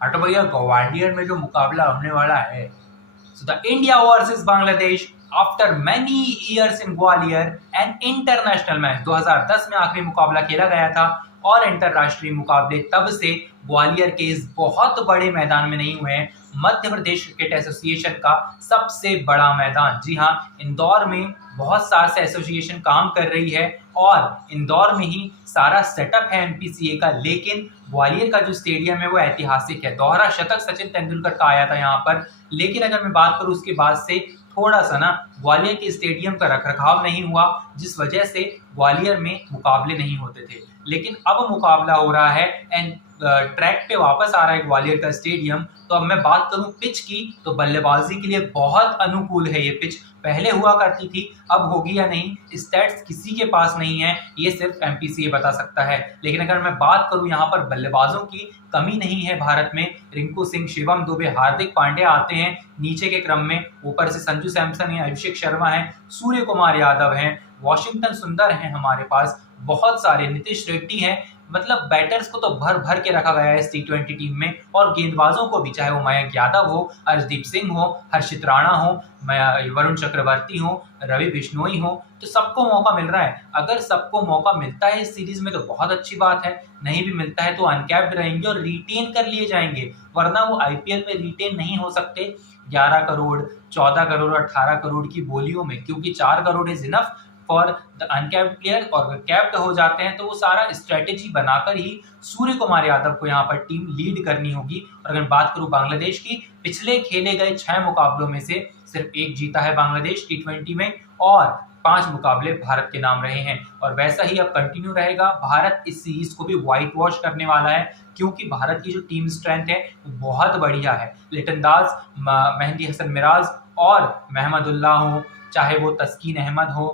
हाँ तो भैया ग्वालियर में जो मुकाबला होने वाला है, so the India versus Bangladesh after many years in Gwalior, an international match 2010 में आखिरी मुकाबला खेला गया था और अंतरराष्ट्रीय मुकाबले तब से ग्वालियर के इस बहुत बड़े मैदान में नहीं हुए हैं। मध्य प्रदेश क्रिकेट एसोसिएशन का सबसे बड़ा मैदान, जी हाँ, इंदौर में बहुत साल से एसोसिएशन काम कर रही है और इंदौर में ही सारा सेटअप है एमपीसीए का, लेकिन ग्वालियर का जो स्टेडियम है वो ऐतिहासिक है। दोहरा शतक सचिन तेंदुलकर का आया था यहाँ पर, लेकिन अगर मैं बात करूँ उसके बाद से थोड़ा सा ना ग्वालियर के स्टेडियम का रखरखाव नहीं हुआ, जिस वजह से ग्वालियर में मुकाबले नहीं होते थे। लेकिन अब मुकाबला हो रहा है एंड ट्रैक पे वापस आ रहा है ग्वालियर का स्टेडियम। तो अब मैं बात करूं पिच की, तो बल्लेबाजी के लिए बहुत अनुकूल है ये पिच। पहले हुआ करती थी, अब होगी या नहीं स्टैट्स किसी के पास नहीं है, ये सिर्फ एमपीसीए बता सकता है। लेकिन अगर मैं बात करूं यहाँ पर बल्लेबाजों की कमी नहीं है भारत में। रिंकू सिंह, शिवम दुबे, हार्दिक पांड्या आते हैं नीचे के क्रम में, ऊपर से संजू सैमसन है, अभिषेक शर्मा है, सूर्य कुमार यादव हैं, वॉशिंगटन सुंदर हैं हमारे पास, बहुत सारे नीतीश रेड्डी हैं। मतलब बैटर्स को तो भर भर के रखा गया है इस टी20 टीम में, और गेंदबाजों को भी, चाहे वो मयंक यादव हो, अर्शदीप सिंह हो, हर्षित राणा हो, वरुण चक्रवर्ती हो, रवि बिश्नोई हो, तो सबको मौका मिल रहा है। अगर सबको मौका मिलता है इस सीरीज में तो बहुत अच्छी बात है, नहीं भी मिलता है तो अनकैप्ड रहेंगे और रिटेन कर लिए जाएंगे, वरना वो आईपीएल में रिटेन नहीं हो सकते 11 करोड़, 14 करोड़, 18 करोड़ की बोलियों में, क्योंकि 4 crore is enough for the uncapped player. और अगर कैप्ड हो जाते हैं तो वो सारा स्ट्रेटेजी बनाकर ही सूर्य कुमार यादव को यहाँ पर टीम लीड करनी होगी। और अगर बात करूं बांग्लादेश की, पिछले खेले गए 6 मुकाबलों में से सिर्फ 1 जीता है बांग्लादेश टी20 में, और 5 मुकाबले भारत के नाम रहे हैं। और वैसा ही अब कंटिन्यू रहेगा। भारत इस सीरीज को भी व्हाइट वॉश करने वाला है, क्योंकि भारत की जो टीम स्ट्रेंथ है वो बहुत बढ़िया है। लिटन दास, मेहंदी हसन मिराज और महमदुल्लाह हो, चाहे वो तस्कीन अहमद हो,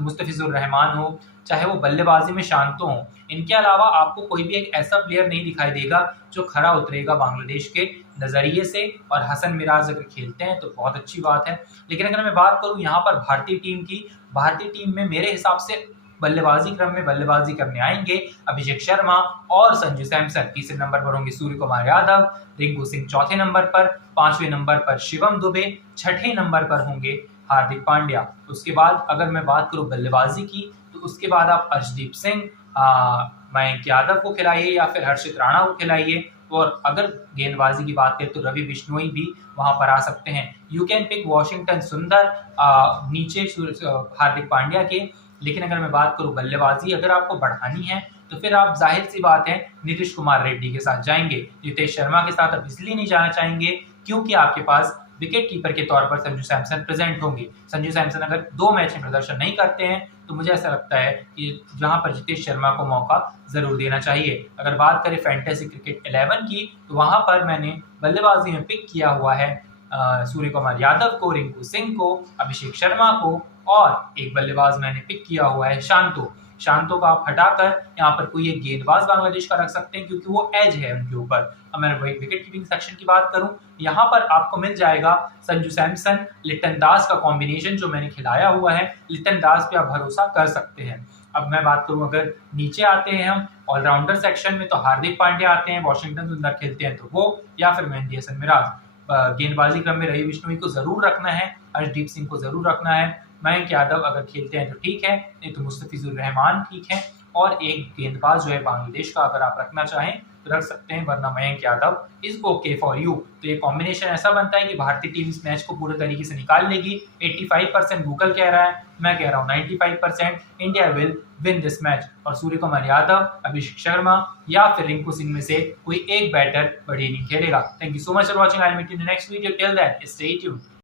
मुस्तफिजुर रहमान हो, चाहे वो बल्लेबाजी में शांतो हो, इनके अलावा आपको कोई भी एक ऐसा प्लेयर नहीं दिखाई देगा जो खरा उतरेगा बांग्लादेश के नज़रिए से। और हसन मिराज अगर खेलते हैं तो बहुत अच्छी बात है। लेकिन अगर मैं बात करूं यहाँ पर भारतीय टीम की, भारतीय टीम में मेरे हिसाब से बल्लेबाजी क्रम में बल्लेबाजी करने आएंगे अभिषेक शर्मा और संजू सैमसन। तीसरे नंबर पर होंगे सूर्य कुमार यादव, रिंकू सिंह चौथे नंबर पर, 5वें नंबर पर शिवम दुबे, 6ठे नंबर पर होंगे हार्दिक पांड्या। उसके बाद अगर मैं बात करूं बल्लेबाजी की, तो उसके बाद आप अर्शदीप सिंह, मयंक यादव को खिलाइए या फिर हर्षित राणा को खिलाइए। और अगर गेंदबाजी की बात करें तो रवि बिश्नोई भी वहां पर आ सकते हैं। यू कैन पिक वॉशिंगटन सुंदर नीचे हार्दिक पांड्या के। लेकिन अगर मैं बात करूं बल्लेबाजी अगर आपको बढ़ानी है, तो फिर आप जाहिर सी बात है नीतीश कुमार रेड्डी के साथ जाएंगे। नितेश शर्मा के साथ आप इसलिए नहीं जाना चाहेंगे क्योंकि आपके पास विकेट कीपर के तौर पर संजू सैमसन प्रेजेंट होंगे। संजू सैमसन अगर 2 मैच में प्रदर्शन नहीं करते हैं तो मुझे ऐसा लगता है कि जहां पर जितेश शर्मा को मौका जरूर देना चाहिए। अगर बात करें फैंटेसी क्रिकेट 11 की, तो वहां पर मैंने बल्लेबाजी में पिक किया हुआ है सूर्य कुमार यादव को, रिंकू सिंह को, अभिषेक शर्मा को, और एक बल्लेबाज मैंने पिक किया हुआ है शांतो। शांतो का आप हटाकर यहाँ पर कोई एक गेंदबाज बांग्लादेश का रख सकते हैं, क्योंकि वो एज है उनके ऊपर। अब मैं विकेट कीपिंग सेक्शन की बात करूं, यहाँ पर आपको मिल जाएगा संजू सैमसन, लिटन दास का कॉम्बिनेशन जो मैंने खिलाया हुआ है। लिटन दास पे आप भरोसा कर सकते हैं। अब मैं बात करूं अगर नीचे आते हैं हम ऑलराउंडर सेक्शन में, तो हार्दिक पांड्या आते हैं, वॉशिंगटन सुंदर खेलते हैं तो वो, या फिर मेहंदी हसन मिराज। गेंदबाजी क्रम में रवि बिश्नोई को जरूर रखना है, अर्शदीप सिंह को जरूर रखना है, मयंक यादव अगर खेलते हैं तो ठीक है, नहीं तो मुस्तफिजुर रहमान ठीक है। और एक गेंदबाज जो है बांग्लादेश का अगर आप रखना चाहें तो रख सकते हैं, वरना Mayank Yadav is okay for you. तो ये कॉम्बिनेशन ऐसा बनता है कि भारतीय टीम इस मैच को पूरे तरीके से निकाल लेगी। 85% गूगल कह रहा है, मैं कह रहा हूँ 95% India will win this match. और सूर्य कुमार यादव, अभिषेक शर्मा या फिर रिंकू सिंह में से कोई एक बैटर बड़ी इनिंग खेलेगा। Thank you so much for watching. I will meet you in the next video. Till then stay tuned.